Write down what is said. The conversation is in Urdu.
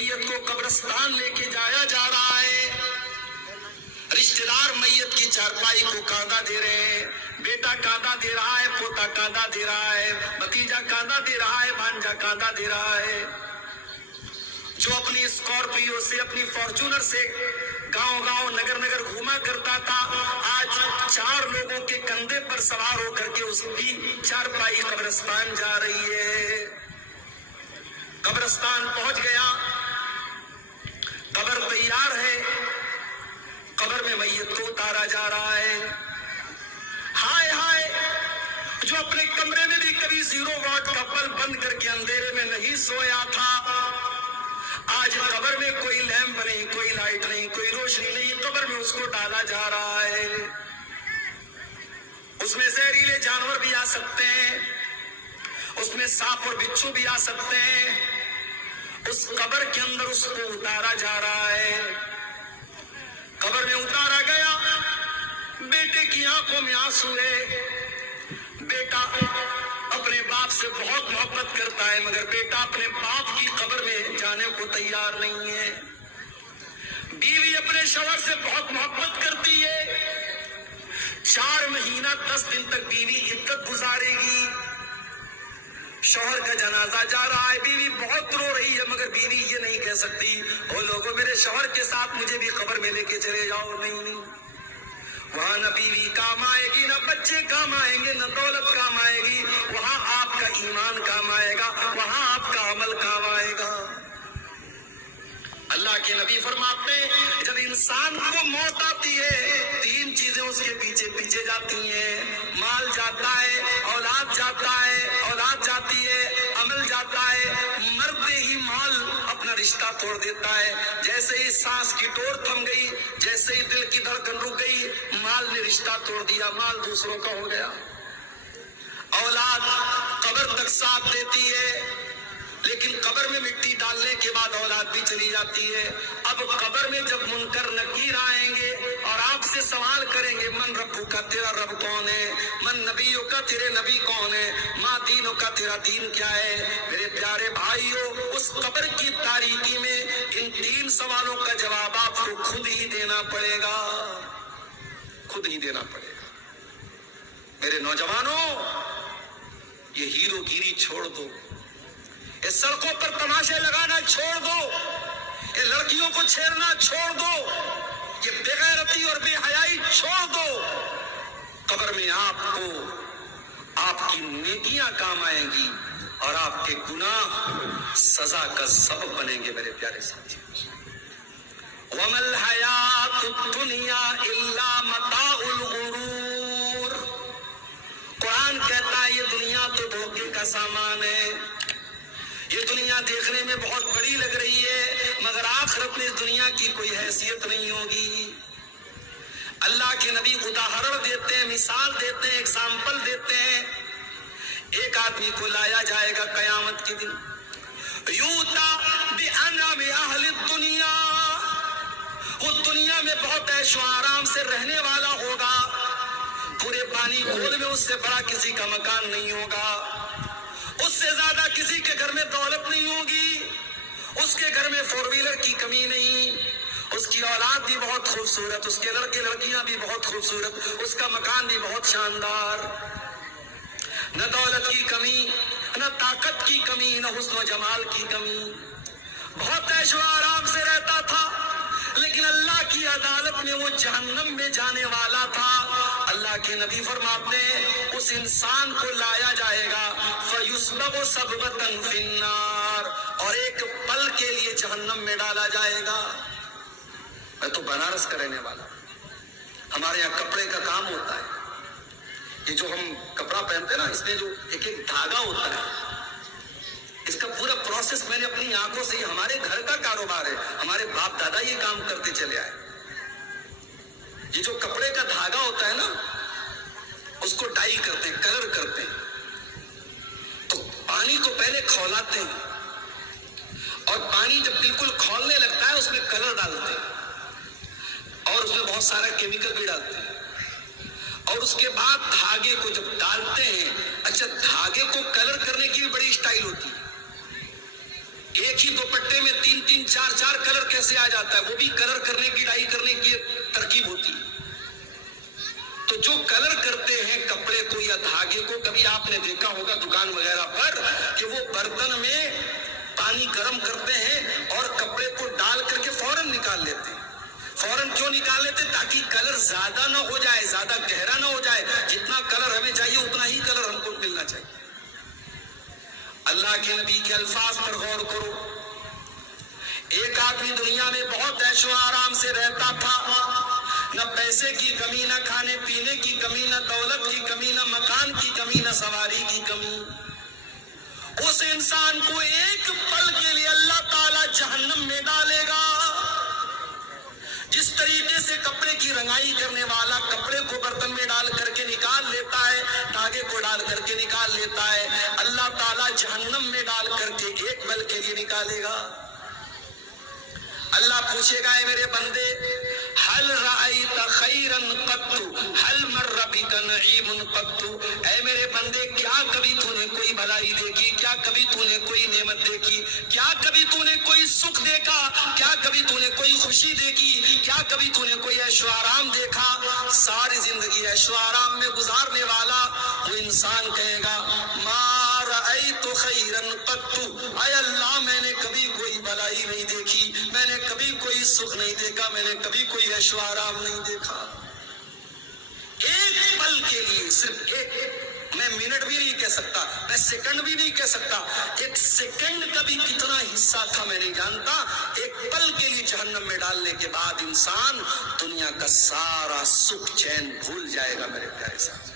میت کو قبرستان لے کے جایا جا رہا ہے، رشتہ دار میت کی چارپائی کو کاندھا دے رہے ہیں، بیٹا کاندھا دے رہا ہے، پوتا کاندھا دے رہا ہے، بھتیجا کاندھا دے رہا ہے، بھانجا کاندھا دے رہا ہے۔ جو اپنی اسکارپیو سے، اپنی فارچونر سے گاؤں گاؤں نگر نگر گھوما کرتا تھا، آج 4 لوگوں کے کندھے پر سوار ہو کر کے اس کی چارپائی قبرستان جا رہی ہے۔ قبرستان پہنچ گیا، قبر تیار ہے، قبر میں میت کو اتارا جا رہا ہے۔ ہائے ہائے، جو اپنے کمرے میں بھی کبھی 0 واٹ کا بلب بند کر کے اندھیرے میں نہیں سویا تھا، آج قبر میں کوئی لیمپ نہیں، کوئی لائٹ نہیں، کوئی روشنی نہیں، قبر میں اس کو ڈالا جا رہا ہے۔ اس میں زہریلے جانور بھی آ سکتے ہیں، اس میں سانپ اور بچھو بھی آ سکتے ہیں۔ اس قبر کے اندر اس کو اتارا جا رہا ہے۔ قبر میں اتارا گیا، بیٹے کی آنکھوں میں آنسو ہے۔ بیٹا اپنے باپ سے بہت محبت کرتا ہے، مگر بیٹا اپنے باپ کی قبر میں جانے کو تیار نہیں ہے۔ بیوی اپنے شوہر سے بہت محبت کرتی ہے، 4 مہینہ 10 دن تک بیوی عدت گزارے گی۔ شوہر کا جنازہ جا رہا ہے، بیوی بہت رو رہی ہے، مگر بیوی یہ نہیں کہہ سکتی او لوگوں میرے شوہر کے ساتھ مجھے بھی قبر میں لے کے چلے جاؤ۔ نہیں، وہاں نہ بیوی کام آئے گی، نہ بچے کام آئیں گے، نہ دولت کام آئے گی، وہاں آپ کا ایمان کام آئے گا، وہاں آپ کا عمل کام آئے گا۔ اللہ کے نبی فرماتے ہیں جب انسان کو موت آتی ہے 3 چیزیں اس کے پیچھے پیچھے جاتی ہیں، مال جاتا ہے، اولاد جاتا ہے، اولاد جاتی ہے، عمل جاتا ہے، مرتے ہی مال اپنا رشتہ توڑ دیتا ہے۔ جیسے ہی سانس کی ڈور تھم گئی، جیسے ہی دل کی دھڑکن رک گئی، مال نے رشتہ توڑ دیا، مال دوسروں کا ہو گیا۔ اولاد قبر تک ساتھ دیتی ہے، لیکن قبر میں مٹی ڈالنے کے بعد اولاد بھی چلی جاتی ہے۔ اب قبر میں جب منکر نکیر آئیں گے اور آپ سے سوال کریں گے من ربو کا، تیرا رب کون ہے؟ من نبیوں کا، تیرے نبی کون ہے؟ ماں دینوں کا، تیرا دین کیا ہے؟ میرے پیارے بھائیوں، اس قبر کی تاریکی میں ان 3 سوالوں کا جواب آپ کو خود ہی دینا پڑے گا، خود ہی دینا پڑے گا۔ میرے نوجوانوں، یہ ہیرو گیری چھوڑ دو، یہ سڑکوں پر تماشے لگانا چھوڑ دو، یہ لڑکیوں کو چھیڑنا چھوڑ دو، یہ بے غیرتی اور بے حیائی چھوڑ دو۔ قبر میں آپ کو آپ کی نیکیاں کام آئیں گی اور آپ کے گناہ سزا کا سبب بنیں گے۔ میرے پیارے ساتھی، وَمَا الْحَيَاةُ الدُّنْيَا إِلَّا مَتَاعُ الْغُرُورِ، قرآن کہتا ہے یہ دنیا تو دھوکے کا سامان ہے، یہ دنیا دیکھنے میں بہت بڑی لگ رہی ہے، مگر آخرت میں اس دنیا کی کوئی حیثیت نہیں ہوگی۔ اللہ کے نبی اداہرن دیتے ہیں، مثال دیتے ہیں، ایگزامپل دیتے ہیں۔ ایک آدمی کو لایا جائے گا قیامت کے دن، یوتا بِأَنْعَمِ أَهْلِ الدُّنْيَا، وہ دنیا میں بہت عیش و آرام سے رہنے والا ہوگا، پورے پانی کھول میں اس سے بڑا کسی کا مکان نہیں ہوگا، اس سے زیادہ کسی کے گھر میں دولت نہیں ہوگی، اس کے گھر میں 4 ویلر کی کمی نہیں، اس کی اولاد بھی بہت خوبصورت، اس کے لڑکے لڑکیاں بھی بہت خوبصورت، اس کا مکان بھی بہت شاندار، نہ دولت کی کمی، نہ طاقت کی کمی، نہ حسن و جمال کی کمی، بہت عیش و آرام سے رہتا تھا، لیکن اللہ کی عدالت میں وہ جہنم میں جانے والا تھا۔ اللہ کے نبی فرماتے ہیں اس انسان کو لایا جائے گا فَيُسْبَغُ سَبْغَةً فِي النَّارِ، اور ایک پل کے لیے جہنم میں ڈالا جائے گا۔ میں تو بنارس کا رہنے والا ہوں، ہمارے یہاں کپڑے کا کام ہوتا ہے، یہ جو ہم کپڑا پہنتے ہیں نا، اس میں جو ایک ایک دھاگا ہوتا ہے، اس کا پورا پروسیس میں نے اپنی آنکھوں سے، ہمارے گھر کا کاروبار ہے، ہمارے باپ دادا یہ کام کرتے چلے آئے۔ یہ جو کپڑے کا دھاگا ہوتا ہے نا، اس کو ڈائی کرتے ہیں، کلر کرتے ہیں، تو پانی کو پہلے کھولاتے ہیں، اور پانی جب بالکل کھولنے لگتا ہے اس میں کلر ڈالتے ہیں، اور اس میں بہت سارا کیمیکل بھی ڈالتے ہیں، اور اس کے بعد دھاگے کو جب ڈالتے ہیں، اچھا دھاگے کو کلر کرنے کی بھی بڑی اسٹائل ہوتی ہے، ایک ایک ہی دوپٹے میں 3 4 کلر کیسے آ جاتا ہے؟ وہ بھی کلر کرنے کی، ڈائی کرنے کی ترکیب ہوتی ہے۔ تو جو کلر کرتے ہیں کپڑے کو یا دھاگے کو، کبھی آپ نے دیکھا ہوگا دکان وغیرہ پر کہ وہ برتن میں پانی گرم کرتے ہیں اور کپڑے کو ڈال کر کے فوراً نکال لیتے ہیں۔ فوراً کیوں نکال لیتے؟ تاکہ کلر زیادہ نہ ہو جائے، زیادہ گہرا نہ ہو جائے، جتنا کلر ہمیں چاہیے اتنا ہی کلر ہم کو ملنا چاہیے۔ اللہ کے نبی کے الفاظ پر غور کرو۔ ایک آدمی دنیا میں بہت عیش و آرام سے رہتا تھا، نہ پیسے کی کمی، نہ کھانے پینے کی کمی، نہ دولت کی کمی، نہ مکان کی کمی، نہ سواری کی کمی۔ اس انسان کو ایک پل کے لیے اللہ تعالی جہنم میں ڈالے گا۔ جس طریقے سے کپڑے کی رنگائی کرنے والا کپڑے کو برتن میں ڈال کر کے نکال لیتا ہے، دھاگے کو ڈال کر کے نکال لیتا ہے، اللہ تعالیٰ جہنم میں ڈال کر کے ایک پل کے لیے نکالے گا۔ اللہ پوچھے گا، اے میرے بندے، حل رأیت خیرا قط، حل مر بک نعیم قط، اے میرے بندے کیا کبھی تو نے کوئی بھلائی دیکھی؟ کیا کبھی تو نے کوئی نعمت دیکھی؟ کیا کبھی تو نے کوئی سکھ دیکھا؟ کیا کبھی تو نے کوئی خوشی دیکھی؟ کیا کبھی تو نے کوئی عیش و آرام دیکھا؟ ساری زندگی عیش و آرام میں گزارنے والا وہ انسان کہے گا، ما رأیت خیرا قط، اے اللہ میں نے کبھی کوئی بھلائی نہیں دیکھی، میں نے کبھی کوئی سکھ نہیں دیکھا، میں نے کبھی کوئی عیش و آرام نہیں دیکھا۔ ایک پل کے لیے، صرف ایک، میں منٹ بھی نہیں کہہ سکتا، میں سیکنڈ بھی نہیں کہہ سکتا، ایک سیکنڈ کا بھی کتنا حصہ تھا میں نہیں جانتا، ایک پل کے لیے جہنم میں ڈالنے کے بعد انسان دنیا کا سارا سکھ چین بھول جائے گا میرے پیارے ساتھ۔